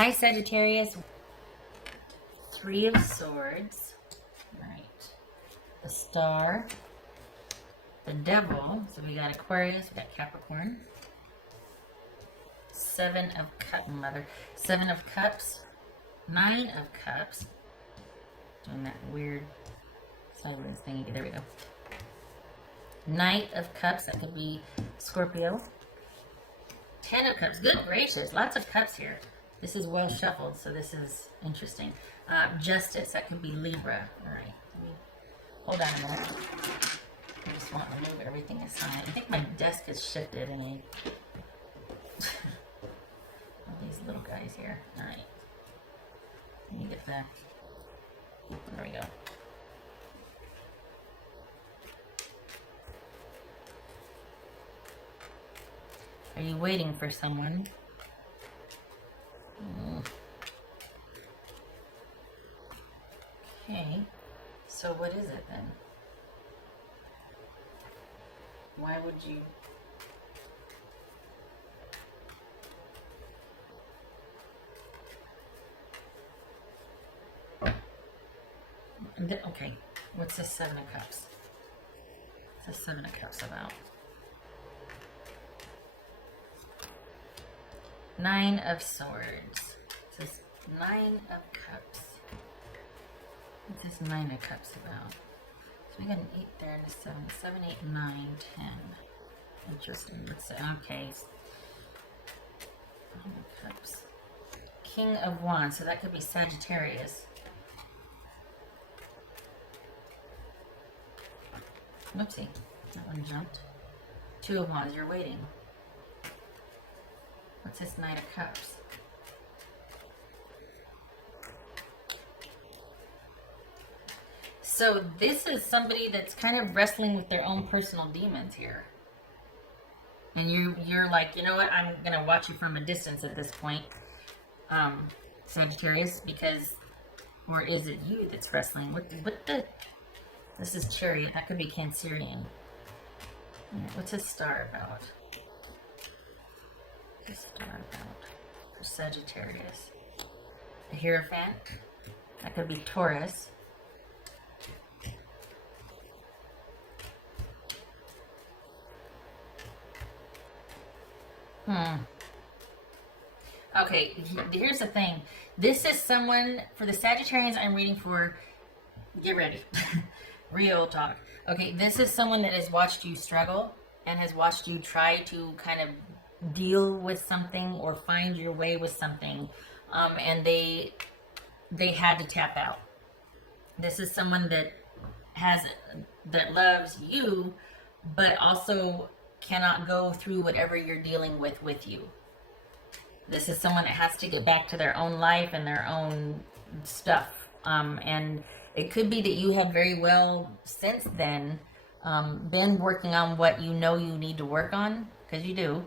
Hi, Sagittarius. Three of Swords. Right. The Star. The Devil. So we got Aquarius, we got Capricorn. Seven of Cups. Seven of Cups. Nine of Cups. Doing that weird sideways thingy. There we go. Knight of Cups. That could be Scorpio. Ten of Cups. Good gracious. Lots of cups here. This is well shuffled, so this is interesting. Justice. That could be Libra. All right. Hold on a minute. I just want to move everything aside. I think my desk has shifted and all these little guys here. All right. Let me get that. There we go. Are you waiting for someone? Okay. So what is it then? Why would you? Okay. What's this Seven of Cups? What's this Seven of Cups about? Nine of Swords. It says Nine of Cups. What's this Nine of Cups about? So we got an 8 there and a 7. 7, 8, 9, 10. Interesting. Let's say, okay. Nine of Cups. King of Wands. So that could be Sagittarius. Whoopsie. That one jumped. Two of Wands. You're waiting. What's this Knight of Cups? So this is somebody that's kind of wrestling with their own personal demons here. And you're like, you know what? I'm going to watch you from a distance at this point, Sagittarius, because, or is it you that's wrestling? What the, this is Chariot. That could be Cancerian. What's this Star about? Star about for Sagittarius. The Hierophant. That could be Taurus. Okay, here's the thing. This is someone, for the Sagittarians I'm reading for, get ready. Real talk. Okay, this is someone that has watched you struggle and has watched you try to kind of deal with something or find your way with something, and they had to tap out. This is someone that loves you, but also cannot go through whatever you're dealing with you. This is someone that has to get back to their own life and their own stuff, and it could be that you have very well since then been working on what you know you need to work on, because you do.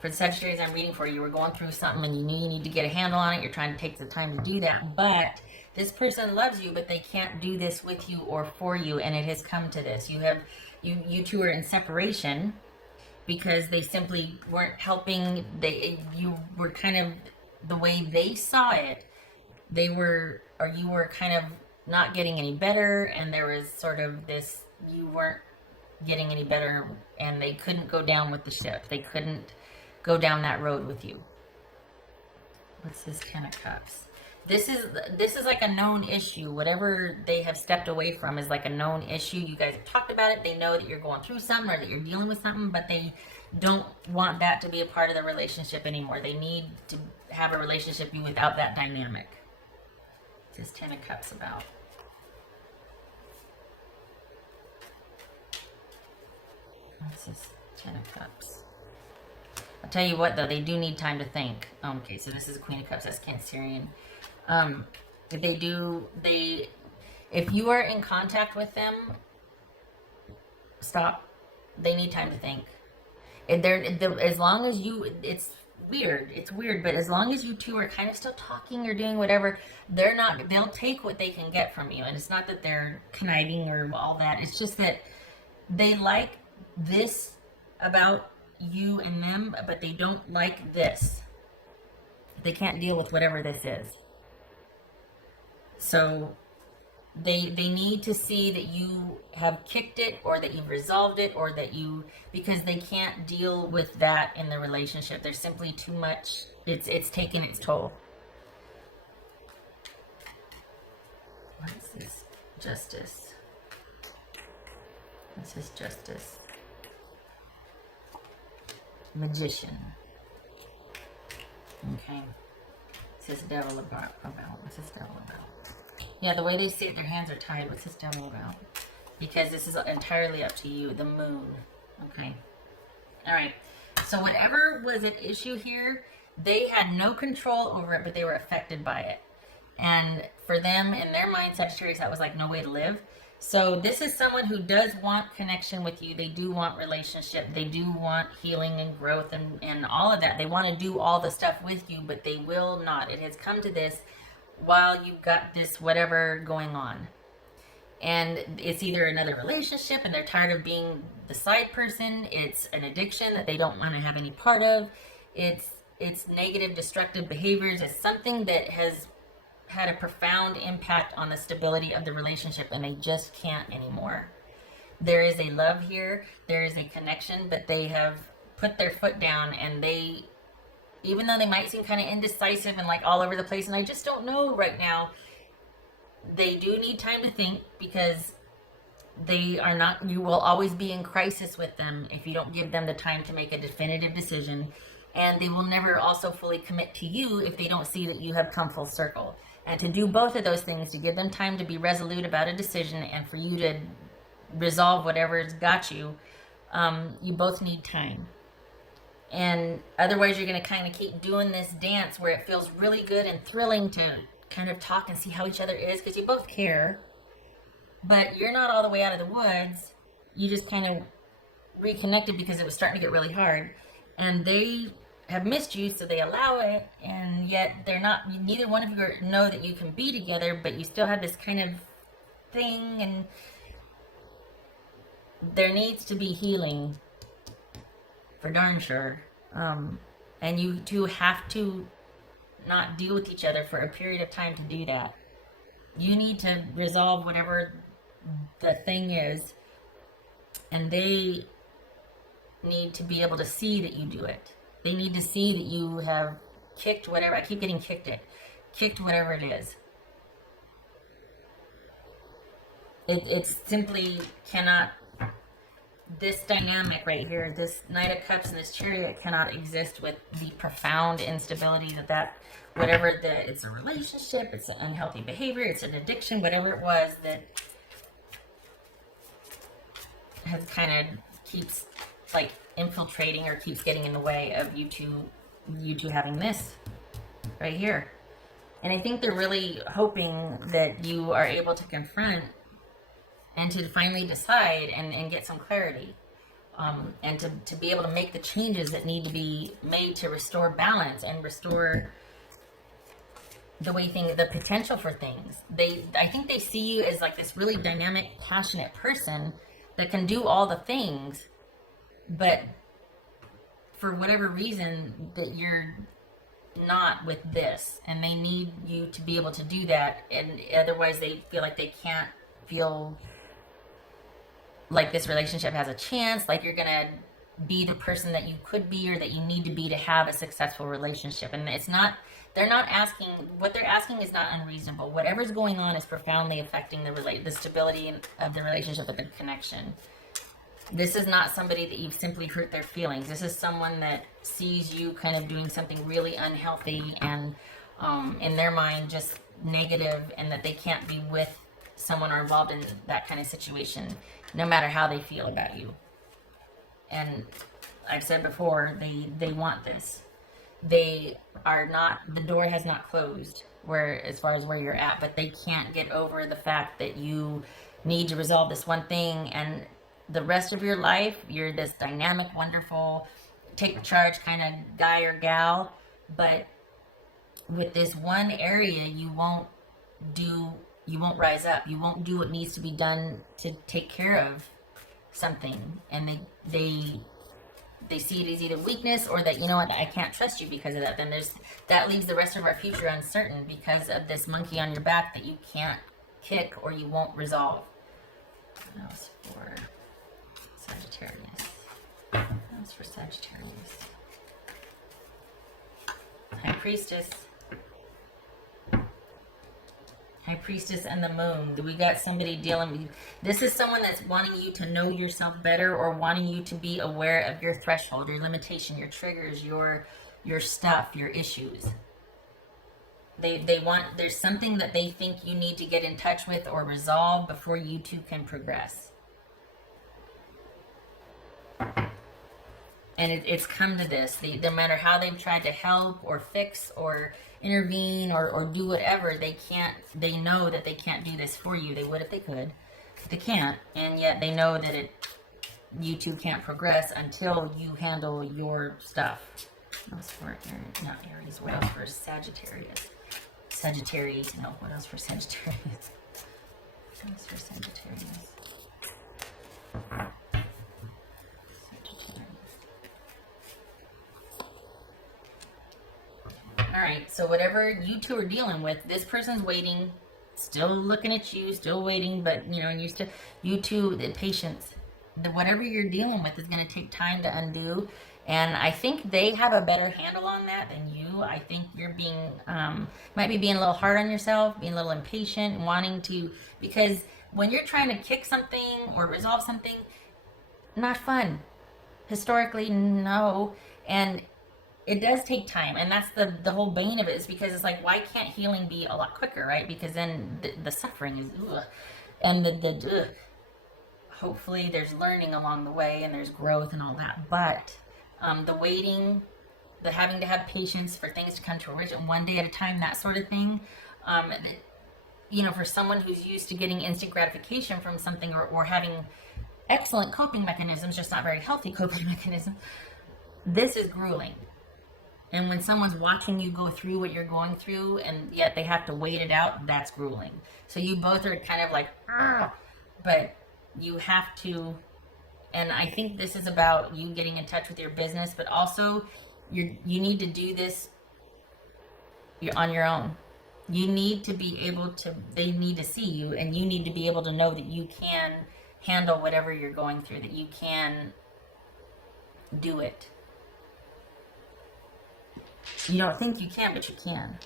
For the Sagittarius I'm reading for, you were going through something and you knew you need to get a handle on it. You're trying to take the time to do that. But this person loves you, but they can't do this with you or for you. And it has come to this. You two are in separation because they simply weren't helping. You were kind of, the way they saw it, you were kind of not getting any better. And there was sort of this, you weren't getting any better, and they couldn't go down with the ship. They couldn't go down that road with you. What's this Ten of Cups? This is like a known issue. Whatever they have stepped away from is like a known issue. You guys have talked about it. They know that you're going through something or that you're dealing with something, but they don't want that to be a part of the relationship anymore. They need to have a relationship without that dynamic. What's this Ten of Cups about? What's this Ten of Cups? I'll tell you what, though, they do need time to think. Okay, so this is a Queen of Cups. That's Cancerian. If you are in contact with them, stop. They need time to think. As long as you, it's weird, but as long as you two are kind of still talking or doing whatever, they'll take what they can get from you. And it's not that they're conniving or all that. It's just that they like this about you and them, but they don't like this. They can't deal with whatever this is. So they need to see that you have kicked it, or that you've resolved it, or that you, because they can't deal with that in the relationship. There's simply too much. It's taken its toll. What is this? Justice. This is Justice. Magician. Okay. This is Devil about. What's this Devil about? Yeah, the way they see it, their hands are tied. What's this Devil about? Because this is entirely up to you. The Moon. Okay. Alright. So whatever was at issue here, they had no control over it, but they were affected by it. And for them, in their mind, Sagittarius, that was like no way to live. So this is someone who does want connection with you. They do want relationship. They do want healing and growth and all of that. They want to do all the stuff with you, but they will not. It has come to this while you've got this whatever going on. And it's either another relationship and they're tired of being the side person. It's an addiction that they don't want to have any part of. It's negative, destructive behaviors. It's something that has had a profound impact on the stability of the relationship, and they just can't anymore. There is a love here, there is a connection, but they have put their foot down, and they, even though they might seem kind of indecisive and like all over the place, and I just don't know right now, they do need time to think, because they are not, you will always be in crisis with them if you don't give them the time to make a definitive decision, and they will never also fully commit to you if they don't see that you have come full circle. And to do both of those things, to give them time to be resolute about a decision and for you to resolve whatever's got you, you both need time. And otherwise you're going to kind of keep doing this dance where it feels really good and thrilling to kind of talk and see how each other is, because you both care. But you're not all the way out of the woods. You just kind of reconnected because it was starting to get really hard. And they have missed you, so they allow it, and yet they're not, neither one of you know that you can be together, but you still have this kind of thing, and there needs to be healing for darn sure. And you two have to not deal with each other for a period of time to do that. You need to resolve whatever the thing is, and they need to be able to see that you do it. They need to see that you have kicked whatever, I keep getting kicked whatever it is. It simply cannot, this dynamic right here, this Knight of Cups and this Chariot cannot exist with the profound instability that whatever it's a relationship, it's an unhealthy behavior, it's an addiction, whatever it was that has kind of keeps like infiltrating or keeps getting in the way of you two having this right here. And I think they're really hoping that you are able to confront and to finally decide and get some clarity, and to be able to make the changes that need to be made to restore balance and restore the way the potential for things. I think they see you as like this really dynamic, passionate person that can do all the things, but for whatever reason that you're not with this, and they need you to be able to do that, and otherwise they feel like they can't feel like this relationship has a chance, like you're gonna be the person that you could be or that you need to be to have a successful relationship. And it's not, they're not asking, what they're asking is not unreasonable. Whatever's going on is profoundly affecting the stability of the relationship and the connection. This is not somebody that you've simply hurt their feelings. This is someone that sees you kind of doing something really unhealthy and in their mind just negative, and that they can't be with someone or involved in that kind of situation no matter how they feel about you. And I've said before, they want this. They are not, the door has not closed as far as where you're at, but they can't get over the fact that you need to resolve this one thing, and the rest of your life, you're this dynamic, wonderful, take charge kind of guy or gal. But with this one area, you won't rise up. You won't do what needs to be done to take care of something. And they they see it as either weakness or that, you know what, I can't trust you because of that. Then that leaves the rest of our future uncertain because of this monkey on your back that you can't kick or you won't resolve. That was for Sagittarius. That was for Sagittarius. High Priestess. High Priestess and the Moon. We got somebody dealing with you. This is someone that's wanting you to know yourself better or wanting you to be aware of your threshold, your limitation, your triggers, your stuff, your issues. They want, there's something that they think you need to get in touch with or resolve before you two can progress. And it's come to this. No matter how they've tried to help or fix or intervene or do whatever, they know that they can't do this for you. They would if they could. They can't. And yet they know that you two can't progress until you handle your stuff. What else for not Aries? What else for Sagittarius? Sagittarius. No, what else for Sagittarius? What else for Sagittarius? Alright, so whatever you two are dealing with, this person's waiting, still looking at you, still waiting, but you know, you two, the patience, whatever you're dealing with is going to take time to undo, and I think they have a better handle on that than you. I think you're being, might be being a little hard on yourself, being a little impatient, wanting to, because when you're trying to kick something or resolve something, not fun. Historically, no, and it does take time, and that's the whole bane of it, is because it's like, why can't healing be a lot quicker, right? Because then the suffering is, ugh, and hopefully there's learning along the way, and there's growth and all that, but the waiting, the having to have patience for things to come to fruition one day at a time, that sort of thing, you know, for someone who's used to getting instant gratification from something or having excellent coping mechanisms, just not very healthy coping mechanisms, this is grueling. And when someone's watching you go through what you're going through, and yet they have to wait it out, that's grueling. So you both are kind of like, but you have to, and I think this is about you getting in touch with your business, but also you need to do this on your own. You need to be able to, they need to see you, and you need to be able to know that you can handle whatever you're going through, that you can do it. You don't think you can, but you can.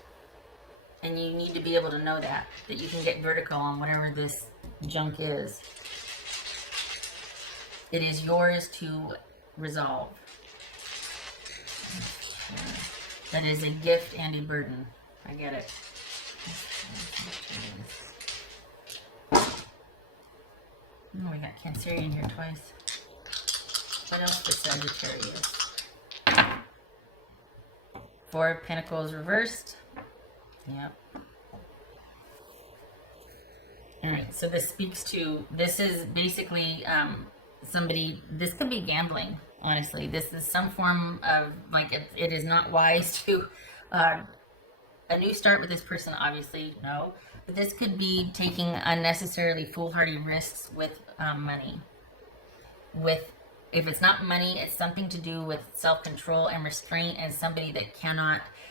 And you need to be able to know that you can get vertical on whatever this junk is. It is yours to resolve. That is a gift and a burden. I get it. Oh, we got Cancerian here twice. What else for Sagittarius? Four of Pentacles reversed. Yep. Alright, so this speaks to, this is basically somebody, this could be gambling, honestly. This is some form of, like, it is not wise to, a new start with this person, obviously, no. But this could be taking unnecessarily foolhardy risks with money. If it's not money, it's something to do with self-control and restraint, and somebody that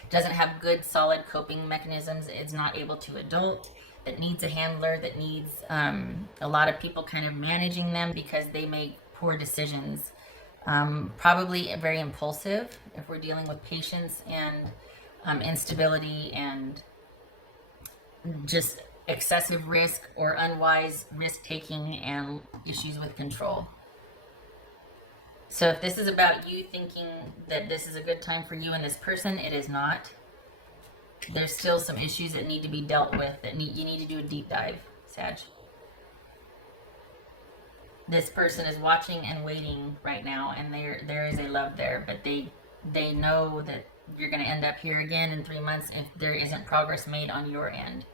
doesn't have good, solid coping mechanisms, is not able to adult, that needs a handler, that needs a lot of people kind of managing them because they make poor decisions. Probably very impulsive if we're dealing with patience and instability and just excessive risk or unwise risk-taking and issues with control. So if this is about you thinking that this is a good time for you and this person, it is not. There's still some issues that need to be dealt with, that you need to do a deep dive, Sag. This person is watching and waiting right now, and there is a love there, but they know that you're going to end up here again in 3 months if there isn't progress made on your end.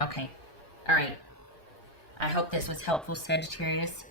Okay. All right. I hope this was helpful, Sagittarius.